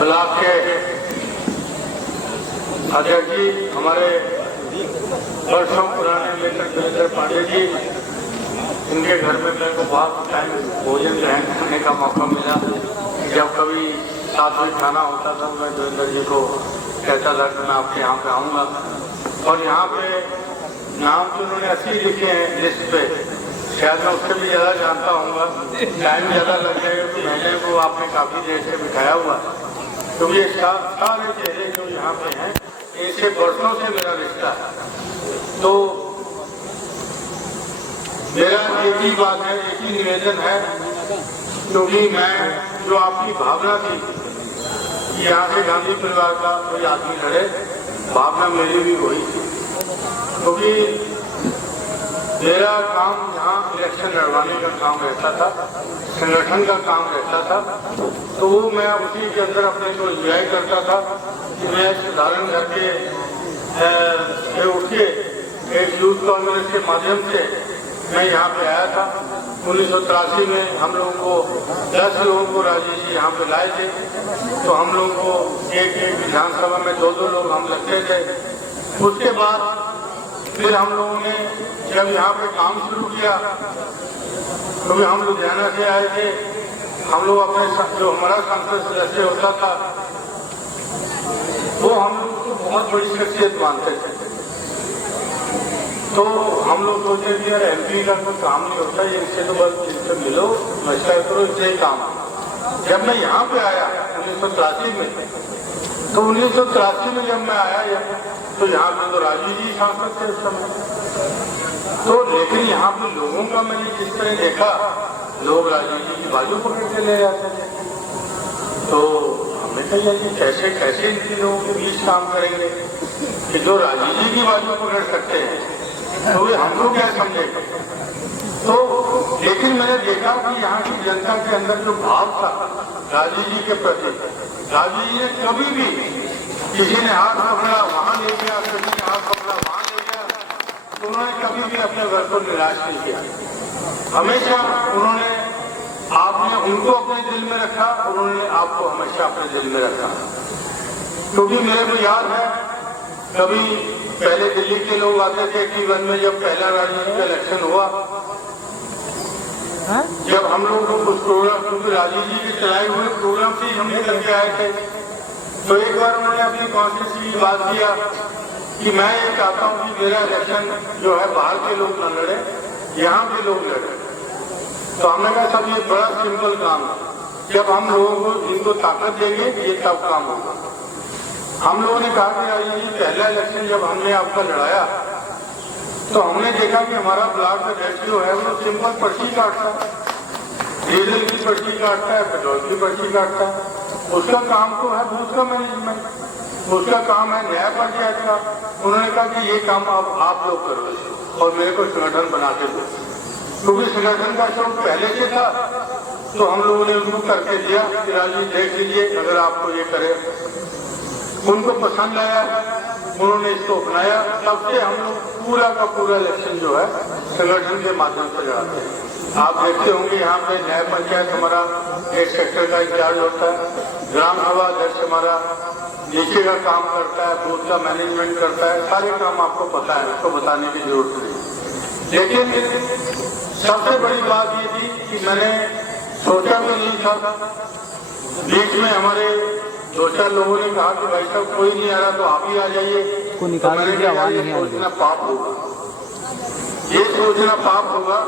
Block के अध्यक्ष जी, हमारे वर्षों पुराने लेकर देवेंद्र पांडे जी, इनके घर में मेरे को बहुत टाइम भोजन ग्रहण करने का मौका मिला। जब कभी साथ में खाना होता था मैं देवेंद्र जी को कहता था कि मैं आपके यहाँ पे आऊँगा। और यहाँ पे नाम तो उन्होंने 80 लिखे हैं लिस्ट पे, शायद मैं उससे भी ज़्यादा जानता हूँगा। टाइम ज़्यादा लग जाएगा तो मैंने को आपने काफ़ी देर से बिठाया हुआ, तो ये सारे चेहरे जो यहाँ पे हैं इनसे वर्षों से मेरा रिश्ता है। तो मेरा एक ही बात है, एक ही निवेदन है, क्योंकि मैं जो आपकी भावना थी कि यहाँ से गांधी परिवार का कोई आदमी लड़े, भावना मेरी भी वही थी। क्योंकि मेरा काम यहाँ इलेक्शन लड़वाने का काम रहता था, संगठन का काम रहता था, तो वो मैं उसी के अंदर अपने को एंजॉय करता था कि मैं साधारण घर के उठ के एक यूथ कांग्रेस के माध्यम से मैं यहाँ पे आया था। 1983 में हम लोगों को 10 लोगों को राजेश जी यहाँ पे लाए थे, तो हम लोगों को एक विधानसभा में 2-2 लोग हम लगते थे। उसके बाद फिर हम लोगों ने जब यहाँ पे काम शुरू किया, क्योंकि हम लुधियाना से आए थे, हम लोग अपने जो हमारा संसद सदस्य होता था वो हम लोग को बहुत बड़ी शख्सियत मानते थे। तो हम लोग सोचे कि यार MP का कोई काम नहीं होता, ये इससे तो बस इससे मिलो मशवरा करो, इससे काम। जब मैं यहाँ पे आया 1983 में, तो 1983 में जब मैं आया तो यहाँ पे तो राजीव जी सांसद थे उस समय। तो लेकिन यहाँ पे लोगों का मैंने जिस तरह देखा, लोग राजीव जी की बाजू पकड़ के ले जाते थे, तो हमने कहा कि कैसे कैसे इन लोगों के बीच काम करेंगे कि जो राजीव जी की बाजू पकड़ सकते हैं, तो वे हम लोग क्या समझेंगे। तो लेकिन मैंने देखा कि यहाँ की जनता के अंदर जो भाव था राजीव जी के प्रति, राजीव जी ने कभी भी किसी ने हाथ पकड़ा वहां ले गया, किसी ने हाथ पकड़ा वहां ले गया, तो उन्होंने कभी भी अपने घर को निराश नहीं किया। हमेशा उन्होंने आपने उनको अपने दिल में रखा, उन्होंने आपको हमेशा अपने दिल में रखा। क्योंकि मेरे को याद है कभी पहले दिल्ली के लोग आते थे 81 में, जब पहला राजीव का इलेक्शन हुआ, जब हम लोग उस प्रोग्राम, क्योंकि राजीव जी के चलाए हुए प्रोग्राम से हम निकल के आए थे, तो एक बार उन्होंने अपनी कॉन्स्टिट्यूंसी की बात किया कि मैं ये चाहता हूँ कि मेरा इलेक्शन जो है बाहर के लोग न लड़े, यहाँ के लोग लड़े। तो हमने कहा सब ये बड़ा सिंपल काम है, जब हम लोगों को इनको ताकत देंगे ये तब काम होगा। हम लोगों ने कहा कि ये पहला इलेक्शन जब हमने आपका लड़ाया तो हमने देखा कि हमारा ब्लॉक अध्यक्ष जो है वो सिंपल पर्ची काटता है, डीजल की पर्ची काटता है, पेट्रोल की पर्ची काटता है। उसका काम तो है बूथ का मैनेजमेंट, उसका काम है न्याय पंचायत का। उन्होंने कहा कि ये काम आप लोग करो और मेरे को संगठन बना के दो, क्योंकि संगठन का शौक पहले से था। तो हम लोगों ने उनको करके दिया कि राजीव देख लीजिए, अगर आपको ये करे। उनको पसंद आया, उन्होंने इसको अपनाया, तब से हम लोग पूरा का पूरा इलेक्शन जो है संगठन के माध्यम से लड़ाते हैं। आप देखते होंगे यहाँ पे न्याय पंचायत हमारा एक सेक्टर का इंचार्ज होता है, ग्राम सभा अध्यक्ष हमारा नीचे का काम करता है, बूथ का मैनेजमेंट करता है, सारे काम आपको पता है, उसको बताने की जरूरत नहीं। लेकिन सबसे बड़ी बात ये थी कि मैंने सोचा तो नहीं था, बीच में हमारे 2-4 लोगों ने कहा कि भाई साहब कोई नहीं आ रहा तो आप ही आ जाइए। तो मैंने कहा ये सोचना पाप होगा, ये सोचना पाप होगा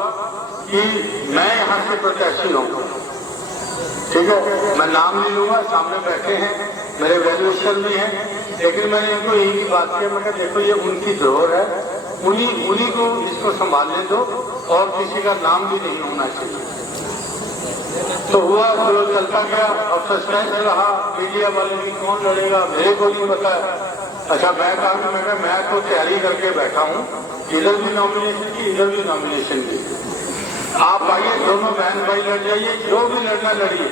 कि मैं यहाँ से प्रत्याशी हूँ। ठीक है, मैं नाम नहीं लूंगा, सामने बैठे हैं मेरे वैल्यूएशन भी हैं, लेकिन मैंने इनको यही बात किया, मैं देखो ये उनकी धरोहर है, उन्हीं को इसको संभालने दो और किसी का नाम भी नहीं होना चाहिए। तो हुआ, तो चलता गया, अब सस्पेंस रहा, मीडिया वाले भी कौन लड़ेगा मेरे को नहीं पता है। अच्छा मैं कहा मैं तो तैयारी करके बैठा हूँ, इधर भी नॉमिनेशन की, इधर भी नॉमिनेशन की, आप आइए, दोनों बहन भाई लड़ जाइए, जो भी लड़ना लड़िए।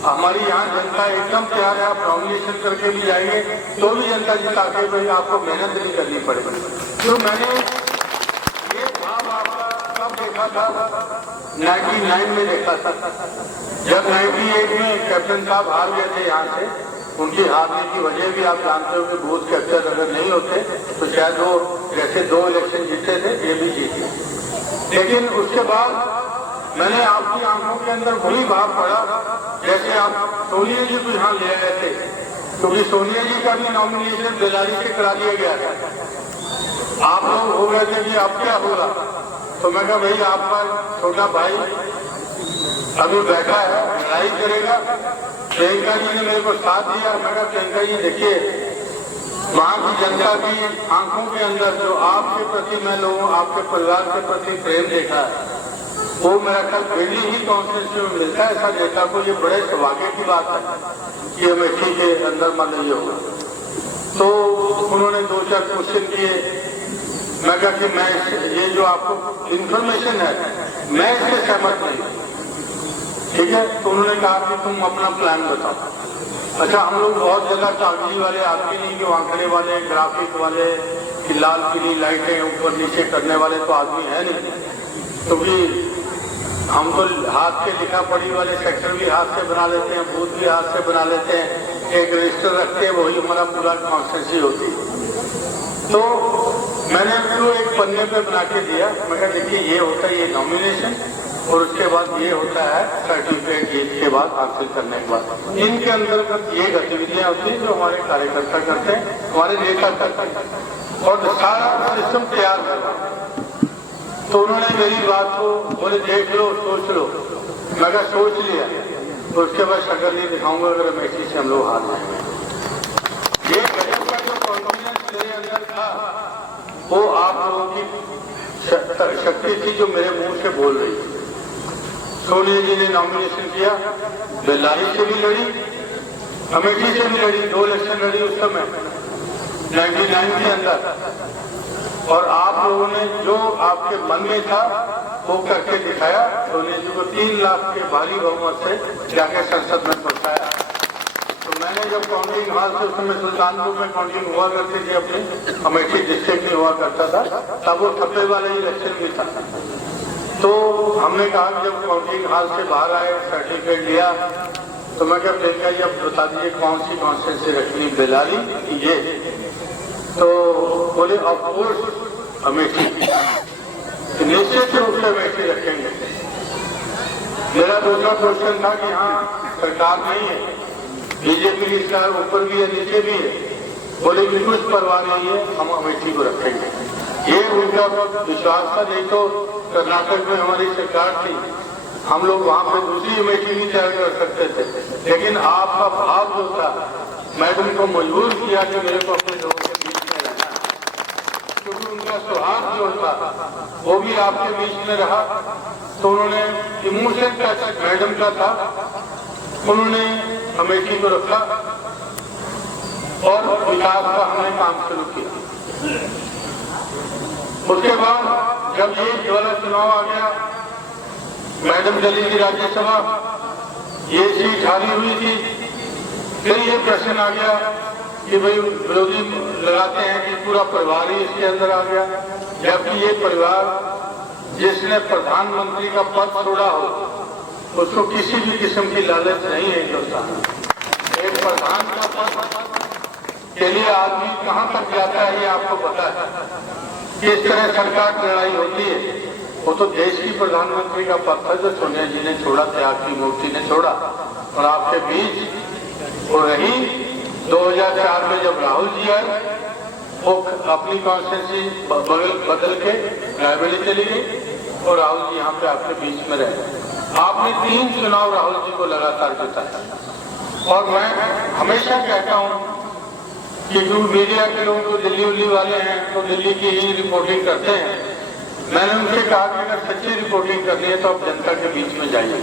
हमारी यहाँ जनता एकदम तैयार है, आप नॉमिनेशन करके भी जाएंगे तो भी जनता जिता के भाई आपको मेहनत नहीं करनी पड़ेगी। तो मैंने ये भाव आपका कब देखा था, 99 में देखा था, जब 98 में कैप्टन साहब हार गए थे यहाँ से, उनकी हारने की वजह भी आप जानते हो कि बूथ कैप्चर अगर नहीं होते तो शायद वो जैसे 2 इलेक्शन जीते थे ये भी जीते। लेकिन उसके बाद मैंने आपकी आंखों के अंदर वही भाव पड़ा जैसे आप सोनिया जी को यहाँ ले आए थे, क्योंकि सोनिया जी का भी नॉमिनेशन बेलारी से करा दिया गया था। आप लोग हो गए थे कि अब क्या होगा, तो मैं कहा भाई आपका छोटा भाई अभी बैठा है, लड़ाई करेगा। प्रियंका जी ने मेरे को साथ दिया। मैं कहा प्रियंका जी देखिए, वहां की जनता की आंखों के अंदर जो आपके प्रति मैं लोगों आपके परिवार के प्रति प्रेम देखा है वो मेरा ख्याल पहली ही कॉन्स्टिट्यूंसी में मिलता है। ऐसा नेता को ये बड़े सौभाग्य की बात है कि अमेठी के अंदर मान ये होगा। तो उन्होंने 2-4 क्वेश्चन किए। मैं कहा कि मैं ये जो आपको इंफॉर्मेशन है मैं इससे सहमत नहीं, ठीक है। तो उन्होंने कहा कि तुम अपना प्लान बताओ। अच्छा, हम लोग बहुत जगह कागजी वाले आदमी नहीं, जो आंकड़े वाले, ग्राफिक वाले, कि लाल पीली लाइटें ऊपर नीचे करने वाले तो आदमी है नहीं, क्योंकि हम तो हाथ के लिखा पढ़ी वाले सेक्टर भी हाथ से बना लेते हैं, बूथ भी हाथ से बना लेते हैं, एक रजिस्टर रखते हैं, वही हमारा पूरा कॉन्स्टिट्यूंसी होती है। तो मैंने उसको एक पन्ने पे बना के दिया। मैं कहा देखिए ये होता है ये नॉमिनेशन, और उसके बाद ये होता है सर्टिफिकेट जीत के बाद हासिल करने के बाद। इनके अंतर्गत ये गतिविधियां होती हैं जो हमारे कार्यकर्ता करते हैं, हमारे नेता करते हैं, और सारा सिस्टम तैयार करना। तो उन्होंने मेरी बात को बोले देख लो, सोच लो। मैं कहा सोच लिया, तो उसके बाद शक्ल नहीं दिखाऊंगा अगर अमेठी से हम लोग हार जाएंगे। ये गजब का जो कॉन्फिडेंस मेरे अंदर था वो आप लोगों की शक्ति थी जो मेरे मुंह से बोल रही थी। सोनिया जी ने नॉमिनेशन किया, बेल्लारी से भी लड़ी, अमेठी से भी लड़ी, 2 इलेक्शन लड़ी उस समय 99 के अंदर। और आप लोगों ने जो आपके मन में था वो करके दिखाया। सोनिया जी को 3 लाख के भारी बहुमत से जाके संसद में पहुंचाया। तो मैंने जब काउंटिंग हॉल से उस समय सुल्तानपुर में काउंटिंग हुआ करती थी, अपनी अमेठी डिस्ट्रिक्ट में हुआ करता था, तब वो ठप्पे वाला इलेक्शन भी था। तो हमने कहा कि जब काउंटिंग हॉल से बाहर आए, सर्टिफिकेट लिया, तो मैं क्या प्रियंका जी अब बता दीजिए कौन सी कॉन्स्टिट्यूंसी रखनी, बेलारी ये? तो बोले ऑफकोर्स अमेठी, निश्चित रूप से अमेठी रखेंगे। मेरा दूसरा क्वेश्चन था कि हाँ सरकार नहीं है, बीजेपी की सरकार ऊपर भी है नीचे भी है, बोले कि कुछ परवाह नहीं है, हम अमेठी को रखेंगे। ये उनका विश्वास था। नहीं तो कर्नाटक में हमारी सरकार थी, हम लोग वहां पे दूसरी अमेठी भी तैयार कर सकते थे, लेकिन आपका भाव जो था मैडम को मजबूर किया कि मेरे को अपने लोगों के बीच में रहना, क्योंकि उनका सुहाग जो था वो भी आपके बीच में रहा। तो उन्होंने इमोशन टच मैडम का था, उन्होंने अमेठी को रखा और विकास का हमने काम शुरू किया। उसके बाद जब ये वाला चुनाव आ गया, मैडम चली थी राज्यसभा, ये सीट हारी हुई थी। फिर ये प्रश्न आ गया कि भाई विरोधी लगाते हैं कि पूरा परिवार ही इसके अंदर आ गया, जबकि ये परिवार जिसने प्रधानमंत्री का पद छोड़ा हो उसको किसी भी किस्म की लालच नहीं है हिंदुस्तान में। एक प्रधान का पद के लिए आदमी कहां तक जाता है ये आपको पता है। किस तरह सरकार की लड़ाई होती है, वो तो देश की प्रधानमंत्री का पद था जो सोनिया जी ने छोड़ा, त्याग की मूर्ति ने छोड़ा, और आपके बीच वो रही। 2004 में जब राहुल जी आए, वो अपनी कॉन्स्टिट्यूंसी बदल के रायबरेली चली गई और राहुल जी यहाँ पे आपके बीच में रहे। आपने 3 चुनाव राहुल जी को लगातार जिताया। और मैं हमेशा कहता हूँ कि जो मीडिया के लोग जो दिल्ली उल्ली वाले हैं तो दिल्ली की ही रिपोर्टिंग करते हैं। मैंने उनसे कहा कि अगर सच्ची रिपोर्टिंग करनी है तो आप जनता के बीच में जाइए।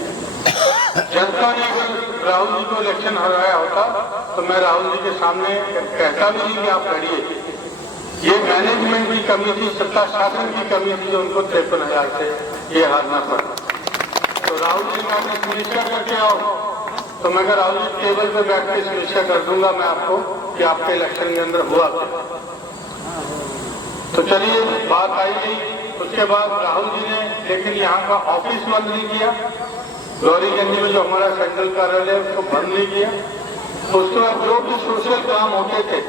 जनता ने अगर राहुल जी को इलेक्शन हराया होता तो मैं राहुल जी के सामने कहता भी नहीं कि आप लड़िए। ये मैनेजमेंट की कमी थी, सत्ता शासन की कमी थी जो उनको 53,000 से ये हारना पड़ा। तो राहुल जी ने समीक्षा करके आओ, तो मैं अगर राहुल जी टेबल पर बैठ के समीक्षा कर दूंगा मैं आपको कि आपके इलेक्शन के अंदर हुआ क्या। तो चलिए बात आई गई। उसके बाद राहुल जी ने लेकिन यहाँ का ऑफिस बंद नहीं किया, गौरीगंज में जो हमारा सेंट्रल कार्यालय उसको बंद नहीं किया, उसके बाद जो भी सोशल काम होते थे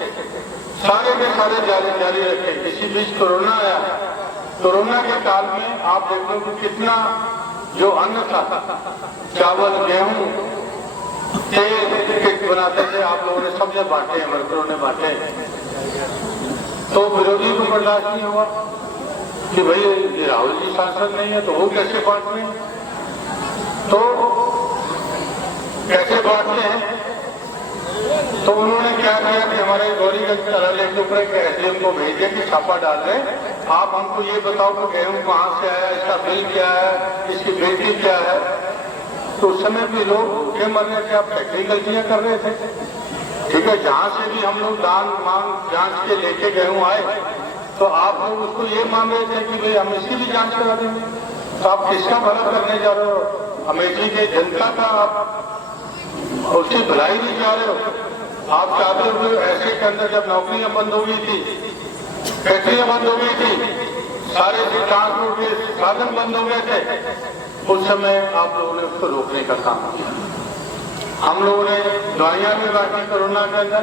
सारे के सारे जारी रखे। इसी बीच कोरोना आया। कोरोना के काल में आप देख लो कि कितना जो अन्न था, चावल, गेहूं, तेल किट बनाते थे, आप लोगों ने सबने बांटे, वर्करों ने बांटे। तो विरोधी को बर्दाश्त नहीं हुआ कि भाई राहुल जी सांसद नहीं है तो वो कैसे बांटते हैं, तो कैसे बांटते हैं। तो उन्होंने क्या किया कि हमारे गौरीगंज कार्यालय के ऊपर एक एसडीएम को भेज दिया कि छापा डाल रहे, आप हमको ये बताओ कि गेहूं कहाँ से आया, इसका बिल क्या है, इसकी बेटी क्या है। तो उस समय भी लोग भूखे मरने से आप टेक्निकल कर रहे थे। ठीक है, जहां से भी हम लोग दान मांग जांच के लेके गेहूं आए तो आप लोग उसको ये मान रहे थे कि भाई हम इसकी भी जांच करा देंगे। तो आप किसका भला करने जा रहे हो? अमेठी के जनता का आप उसकी भलाई नहीं चाह रहे हो। आप चाहते हो कि ऐसे के अंदर जब नौकरियां बंद हो गई थी, फैक्ट्रियां बंद हो गई थी, सारे ट्रांसपोर्ट के साधन बंद हो गए थे, उस समय आप लोगों ने उसको रोकने का काम किया। हम लोगों ने दवाइयां भी बांटी कोरोना के अंदर,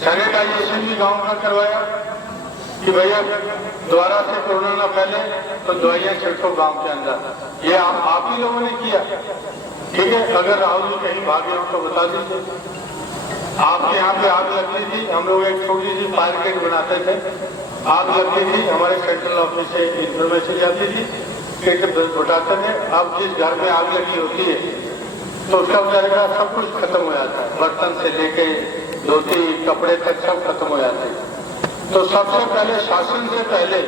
सैनिटाइजेशन भी गांव का करवाया कि भैया दोबारा से कोरोना न फैले तो दवाइयां छिड़को गांव के अंदर। ये आप ही लोगों ने किया। ठीक है, अगर राहुल जी कहीं भागे हो तो बता दीजिए। आपके यहाँ पे आग लगती थी, हम लोग एक छोटी सी फायर ब्रिगेड बनाते थे, आग लगती थी, हमारे सेंट्रल ऑफिस से इंफॉर्मेशन जाती थी, उठाते थे। अब जिस घर में आग लगी होती है तो उसका बेचारे का सब कुछ खत्म हो जाता है, बर्तन से लेके धोती कपड़े तक सब खत्म हो जाते हैं। तो सबसे पहले शासन से पहले,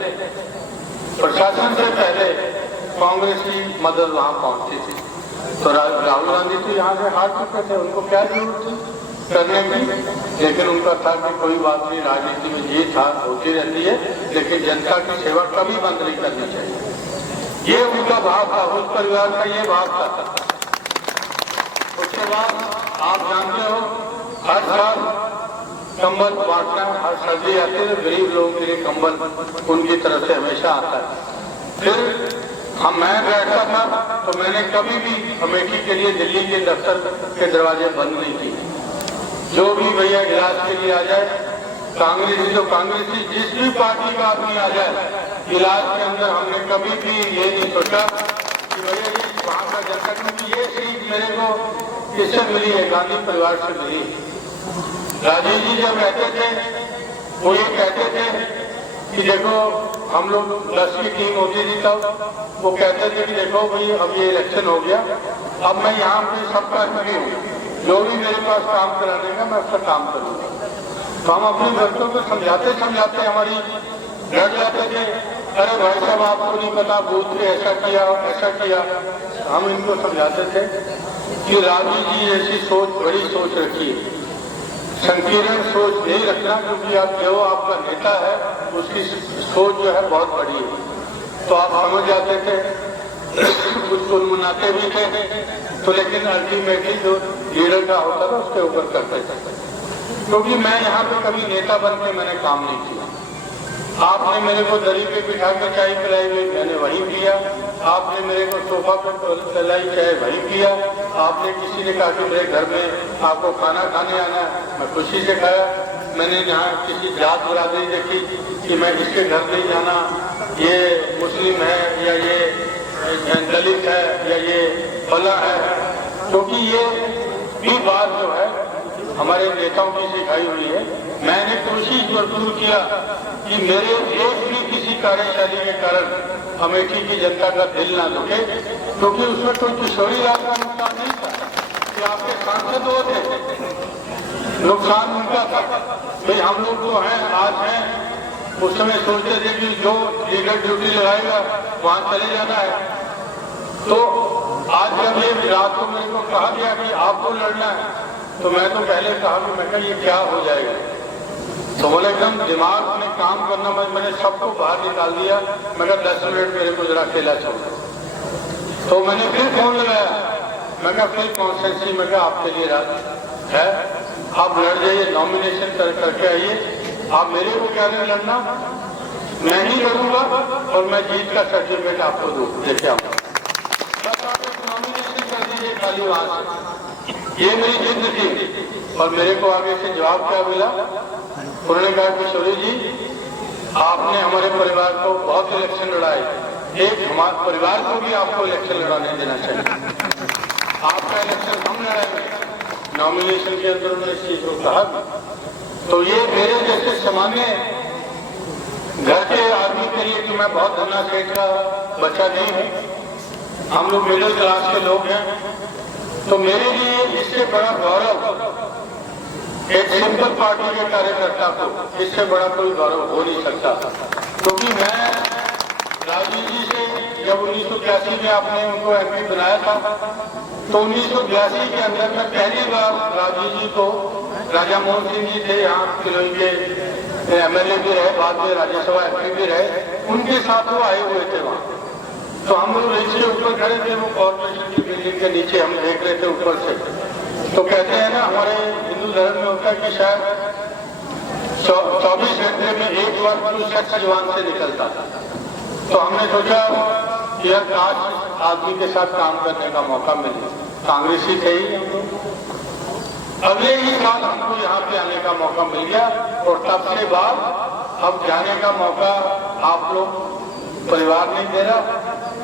प्रशासन से पहले कांग्रेस की मदद वहां पहुंचती थी। तो राहुल गांधी तो यहाँ से हार चुके थे, उनको क्या जरूरत थी करने की। लेकिन उनका था कि कोई बात नहीं, राजनीति में ये था होती रहती है, लेकिन जनता की सेवा कभी बंद नहीं करनी चाहिए। ये उनका भाव था, उस परिवार का ये भाव था। उसके बाद आप जानते हो हर साल कंबल बांटना, हर सर्दी आती है गरीब लोगों के लिए कंबल उनकी तरफ से हमेशा आता है। फिर मैं बैठता था तो मैंने कभी भी अमेठी के लिए दिल्ली के दफ्तर के दरवाजे बंद नहीं किए। जो भी भैया इलाज के लिए आ जाए, कांग्रेसी तो कांग्रेसी, जिस भी पार्टी का आदमी आ जाए इलाज के अंदर, हमने कभी भी ये नहीं सोचा कि भैया ये वहाँ का जनता, क्योंकि ये सीट मेरे को किससे मिली है, गांधी परिवार से मिली। राजीव जी जब कहते थे वो ये कहते थे कि देखो हम लोग 10 की टीम होती थी तब, वो कहते थे कि देखो भाई अब ये इलेक्शन हो गया, अब मैं यहाँ पे सबका भी हूँ, जो भी मेरे पास काम कराने का मैं उसका काम करूँगा। तो हम अपने बच्चों को समझाते समझाते हमारी डर जाते थे, अरे भाई साहब आपको नहीं पता, बूथ पे ऐसा किया ऐसा किया। हम इनको समझाते थे कि राजू जी ऐसी सोच, बड़ी सोच रखी है, संकीर्ण सोच नहीं रखना, क्योंकि आप जो आपका नेता है उसकी सोच जो है बहुत बड़ी है। तो आप समझ जाते थे, कुछ गुनगुनाते भी थे, तो लेकिन अल्टीमेटली जो लीडर का होता था उसके ऊपर करते थे। क्योंकि मैं यहाँ पे कभी नेता बन के मैंने काम नहीं किया। आपने मेरे को दरी पे बिठा कर चाय पिलाई हुई, मैंने वही किया। आपने मेरे को सोफा पर चलाई चाय, वही किया। आपने किसी ने कहा कि मेरे घर में आपको खाना खाने आना है, मैं खुशी से खाया। मैंने यहाँ किसी जात बरादरी देखी कि मैं इसके घर नहीं जाना, ये मुस्लिम है या ये दलित है या ये फला है, क्योंकि ये भी बात जो है हमारे नेताओं की सिखाई हुई है। मैंने कोशिश भरपूर किया कि मेरे एक भी किसी कार्यशैली के कारण अमेठी की जनता का दिल ना दुखे, क्योंकि उसमें कोई किशोरी लाल का नुकसान नहीं था कि आपके सांसद वो थे, नुकसान उनका था। भाई हम लोग जो हैं आज हैं, उस समय सोचते थे कि जो लीडर ड्यूटी लगाएगा वहां चले जाना है। तो आज जब ये रात को मेरे को कहा गया कि आपको लड़ना है, तो मैं तो पहले कहा कि मैं ये क्या हो जाएगा। तो बोले एकदम दिमाग में काम करना, मैंने सबको बाहर निकाल दिया। मैं 10 मिनट मेरे को जरा अकेला छोड़। तो मैंने फिर फोन लगाया, मैं फिर कॉन्स्टिट्यूंसी में आपके लिए रात है, आप लड़ जाइए, नॉमिनेशन करके आइए। आप मेरे को क्या नहीं लड़ना, मैं ही लड़ूंगा और मैं जीत का सर्टिफिकेट आपको दूँ, देखे आप नॉमिनेशन कर दीजिए खाली वहां से। ये मेरी जिद थी और मेरे को आगे से जवाब क्या मिला, उन्होंने कहा कि शौर्य जी आपने हमारे परिवार को बहुत इलेक्शन लड़ाए, एक हमारे परिवार को भी आपको इलेक्शन लड़ाने देना चाहिए, आपका इलेक्शन हम लड़ाएंगे। नॉमिनेशन के अंदर उन्होंने इस चीज को कहा। तो ये मेरे जैसे सामान्य घर के आदमी के लिए कि मैं बहुत धन्ना सेठ का बच्चा नहीं हूँ, हम लोग मिडिल क्लास के लोग हैं, तो मेरे लिए इससे बड़ा गौरव एक सिंपल पार्टी के कार्यकर्ता को, इससे बड़ा कोई गौरव हो नहीं सकता। क्योंकि मैं राजीव जी से जब 1982 में आपने उनको एमपी बनाया था, तो 1982 के अंदर में पहली बार राजीव जी को, राजा मोहन सिंह जी थे यहाँ किलोई के एमएलए भी रहे, बाद में राज्यसभा एमपी भी रहे, उनके साथ वो आए हुए थे वहाँ। तो हम लोग नीचे ऊपर खड़े थे, वो कॉर्पोरेशन की बिल्डिंग के नीचे हम देख रहे थे ऊपर से। तो कहते हैं ना हमारे हिंदू धर्म में होता है कि शायद 24 घंटे में एक बार तो सच जवान से निकलता। तो हमने सोचा कि यार काश आदमी के साथ काम करने का मौका मिले, कांग्रेसी थे ही हम लोग। अगले ही साल हमको यहाँ पे आने का मौका मिल गया और तब से बाद अब जाने का मौका आप लोग परिवार नहीं दे रहा,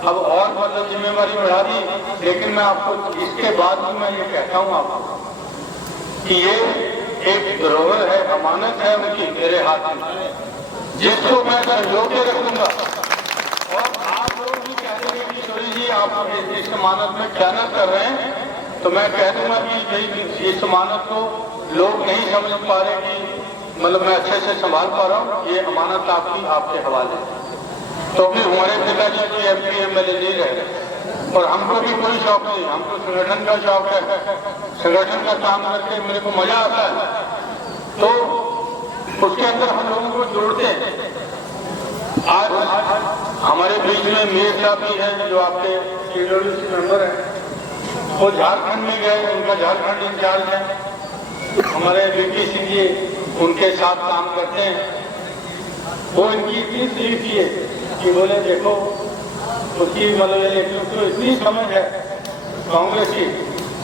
अब और मतलब जिम्मेवारी बढ़ा दी। लेकिन मैं आपको इसके बाद भी मैं ये कहता हूँ आपको कि ये एक धरोहर है, अमानत है उनकी मेरे हाथ में, जिसको मैं संजो के रखूंगा। और आप लोग भी कह रहे हैं कि शौर्य जी आप इस अमानत में खयानत कर रहे हैं, तो मैं कह दूंगा कि इस अमानत को लोग नहीं समझ पा रहे कि मतलब मैं अच्छे से संभाल पा रहा हूँ, ये अमानत आपकी आपके हवाले है। तो भी हमारे पिताजी की एमपी एमएलए नहीं रहे और हमको भी कोई शौक नहीं, हमको संगठन का शौक है, संगठन का काम करके मेरे को मजा आता है, तो उसके अंदर हम लोगों को जोड़ते हैं। आज हमारे बीच में मीर साहब भी हैं जो आपके सीडब्ल्यूसी मेंबर हैं, वो झारखंड में गए, उनका झारखंड इंचार्ज है। हमारे वीपी सिंह जी उनके साथ काम करते हैं, वो इनकी इतनी तारीफ की है कि बोले देखो उसकी मतलब तो इतनी समझ है कांग्रेस की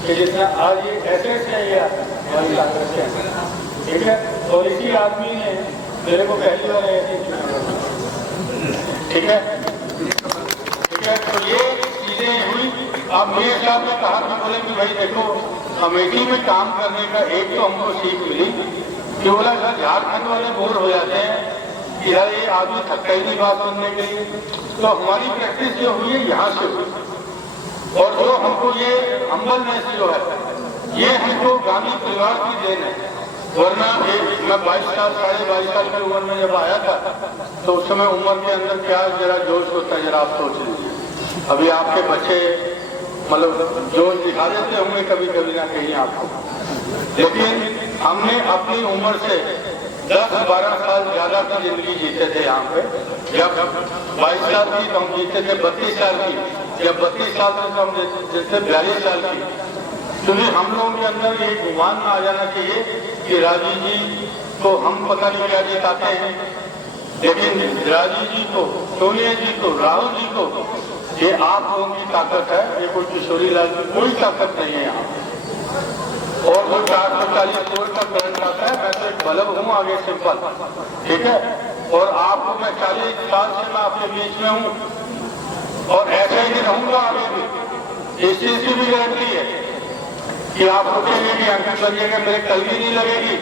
कि जितना आज ये ऐसे है हमारी कांग्रेस के, ठीक है। और इसी आदमी ने मेरे को पहली बार ऐसे ठीक है, ठीक है। तो ये चीजें हुई। अब मेरे साहब ने कहा कि बोले कि भाई देखो अमेठी में काम करने का एक तो हमको सीख मिली कि बोला झारखंड वाले बोर हो जाते हैं कि यार ये आदमी थकता ही नहीं बात सुनने के लिए। तो हमारी प्रैक्टिस जो हुई है यहाँ से हुई, और जो हमको ये हम्बलनेस जो है ये हमको गांधी परिवार की देन है। वरना मैं 22 साल 22.5 साल की उम्र में जब आया था तो उस समय उम्र के अंदर क्या जरा जोश होता है, जरा आप सोच लीजिए। अभी आपके बच्चे मतलब जोश दिखा देते होंगे कभी कभी ना कहीं आपको, लेकिन हमने अपनी उम्र से 10-12 साल ज्यादा की जिंदगी जीते थे यहाँ पे। जब 22 साल की तो हम जीते थे 32 साल की, जब 32 साल तक हम जीते 42 साल की। तो हम लोगों के अंदर ये गुमान में आ जाना चाहिए कि राजीव जी को हम पता नहीं क्या जिताते हैं, लेकिन राजीव जी को, सोनिया जी को, राहुल जी को, ये आप लोगों की ताकत है, ये कोई किशोरी लाल की कोई ताकत नहीं है यहाँ। और वो 440 करोड़ का करंट आता है, मैं तो एक बल्ब हूँ आगे सिंपल, ठीक है। और आपको मैं 40 साल से मैं आपके बीच में हूँ और ऐसे ही रहूंगा आगे भी। इस चीज की भी गारंटी है कि आप सोचेंगे कि अंकित लगेगा मेरे कल भी नहीं लगेगी,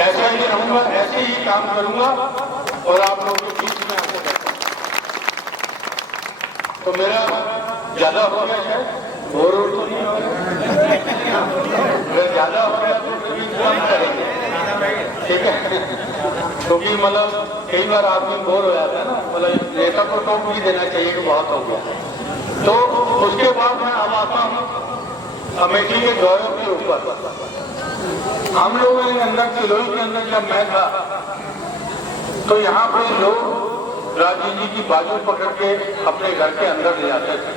ऐसा ही रहूंगा, ऐसे ही काम करूंगा और आप लोगों के बीच में आके बैठूंगा। तो मेरा ज्यादा हो गया शायद, बोर तो नहीं हो गया, अगर ज्यादा हो गया तो कम करेंगे, ठीक है। क्योंकि मतलब कई बार आदमी बोर हो जाता है ना, मतलब नेता को टोक भी देना चाहिए कि बहुत हो गया। तो उसके बाद मैं अब आता हूँ अमेठी के गौरव के ऊपर। हम लोगों के अंदर किलोई के अंदर जब मैं था तो यहाँ पे लोग राजीव जी की बाजू पकड़ के अपने घर के अंदर ले जाते थे,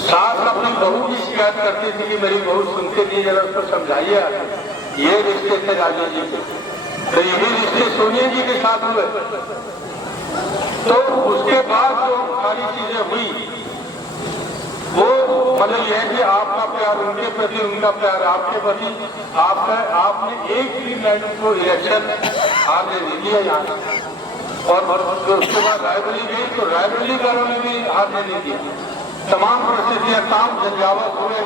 साथ अपनी बहू की शिकायत करती थी कि मेरी बहू सुनते थी, जरा उसको समझाइए। ये रिश्ते थे राजीव जी के, तो यही रिश्ते सोनिया जी के साथ हुए। तो उसके बाद जो सारी चीजें हुई वो मतलब यह है कि आपका प्यार उनके प्रति, उनका प्यार आपके प्रति, आपने एक भी लाइन को इलेक्शन हारने नहीं दिया यहाँ, और उसके बाद रायबरेली गई तो रायबरेली वालों ने भी हारने नहीं दिया। तमाम परिस्थितियां ताम झंझावत हुए,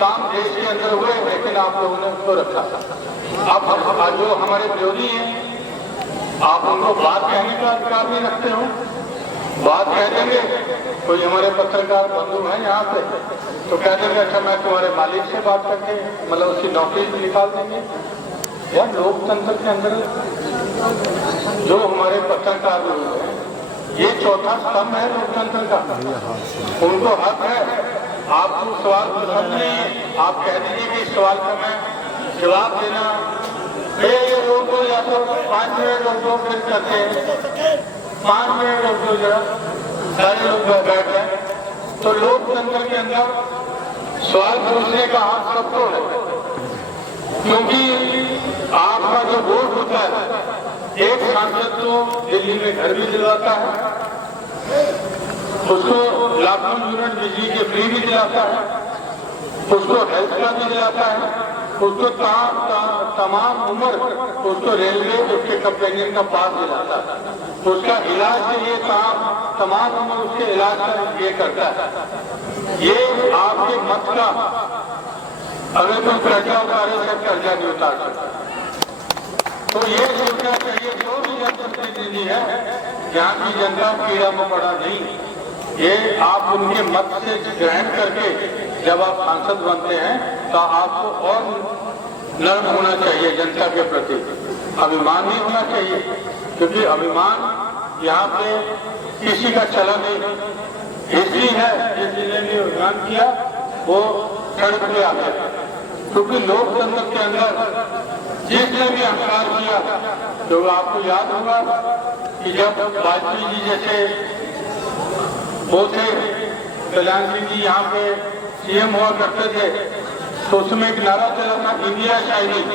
ताम देश के अंदर हुए, लेकिन आप लोगों ने उसको रखा। अब जो हमारे विरोधी हैं, आप उनको बात कहने का अधिकार नहीं रखते हो, बात कह देंगे। कोई हमारे पत्रकार बंधु हैं यहाँ पे तो कह देंगे अच्छा मैं तुम्हारे मालिक से बात करके मतलब उसकी नौकरी निकाल देंगे। यार लोकतंत्र के अंदर जो हमारे पत्रकार लोग हैं, ये चौथा स्तंभ है लोकतंत्र का, उनको हक है। आपको सवाल पसंद नहीं है, आप कह दीजिए कि इस सवाल का मैं जवाब देना, ये लोग को या तो 5 मिनट लोग दो, फिर करते हैं 5 मिनट लोग दो, जरा सारे लोग बैठ जाए। तो लोकतंत्र के अंदर सवाल पूछने का हक सबको है, क्योंकि आपका जो वोट होता है, एक सांसद तो दिल्ली में घर भी दिलवाता है, उसको लाखों यूनिट बिजली के फ्री भी दिलाता है, उसको हेल्थ का भी दिलाता है, उसको तमाम उम्र उसको रेलवे उसके कंपेनियन का पास दिलाता है, उसका इलाज के लिए तमाम उम्र उसके इलाज का ये करता है। ये आपके मत का अगर कोई कर्जा उतारे से कर्जा नहीं उतार सकता। तो ये सोचना चाहिए जो भी जनप्रतिनिधि है, यहाँ की जनता कीड़ा मकोड़ा नहीं, ये आप उनके मत से ग्रहण करके जब आप सांसद बनते हैं तो आपको और नर्म होना चाहिए जनता के प्रति, अभिमान नहीं होना चाहिए, क्योंकि अभिमान यहाँ पे किसी का चला नहीं। हिस्ट्री है, जिसने भी अभिमान किया वो सड़क पे आ गया, क्योंकि लोकतंत्र के अंदर जिसने भी अहंकार किया, तो आपको याद होगा कि जब वाजपेयी जी जैसे वो थे, कल्याण सिंह जी यहाँ पे सीएम हुआ करते थे, तो उसमें एक नारा चला था इंडिया शाइनिंग,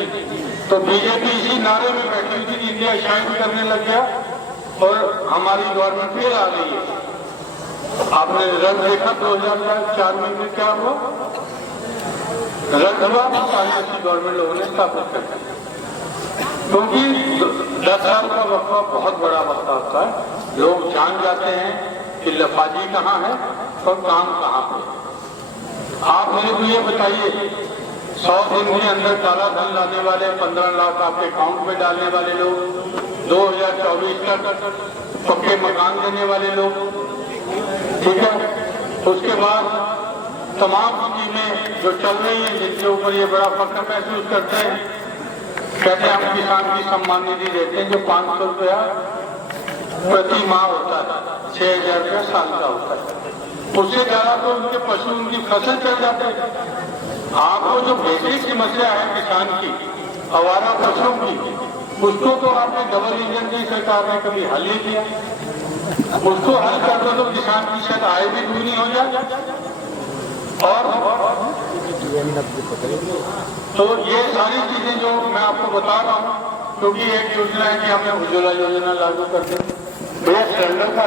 तो बीजेपी इसी नारे में बैठी हुई थी, इंडिया शाइन करने लग गया और हमारी गवर्नमेंट फिर आ गई है। आपने रिजल्ट देखा 2004 में क्या हुआ, रिजल्ट हुआ, गवर्नमेंट लोगों ने स्थापित कर दिया, क्योंकि 10 साल का वक्फा बहुत बड़ा वक्फा होता है। लोग जान जाते हैं कि लफाजी कहाँ है और काम कहाँ पे। आप मेरे को ये बताइए, 100 दिन के अंदर काला धन लाने वाले, 15 लाख आपके अकाउंट में डालने वाले लोग, 2024 तक पक्के मकान देने वाले लोग, ठीक है, उसके बाद तमाम स्कीमें जो चल रही हैं जिनके ऊपर ये बड़ा फख्र महसूस करते हैं, कहते हैं हम किसान की सम्मान निधि देते हैं जो 500 रुपया प्रति माह होता है, 6,000 रुपया साल का होता है, उससे ज्यादा तो उनके पशु उनकी फसल चल जाते हैं। आपको जो बेसिक समस्या है किसान की, आवारा पशुओं की, उसको तो आपने डबल इंजन की सरकार ने कभी हल नहीं किया। उसको हल कर दो तो किसान की शायद आय भी दूनी हो जाए। और तो ये सारी चीजें जो मैं आपको बता रहा हूँ, क्योंकि एक योजना है कि हमने उज्ज्वला योजना लागू कर दी, गैस सिलेंडर का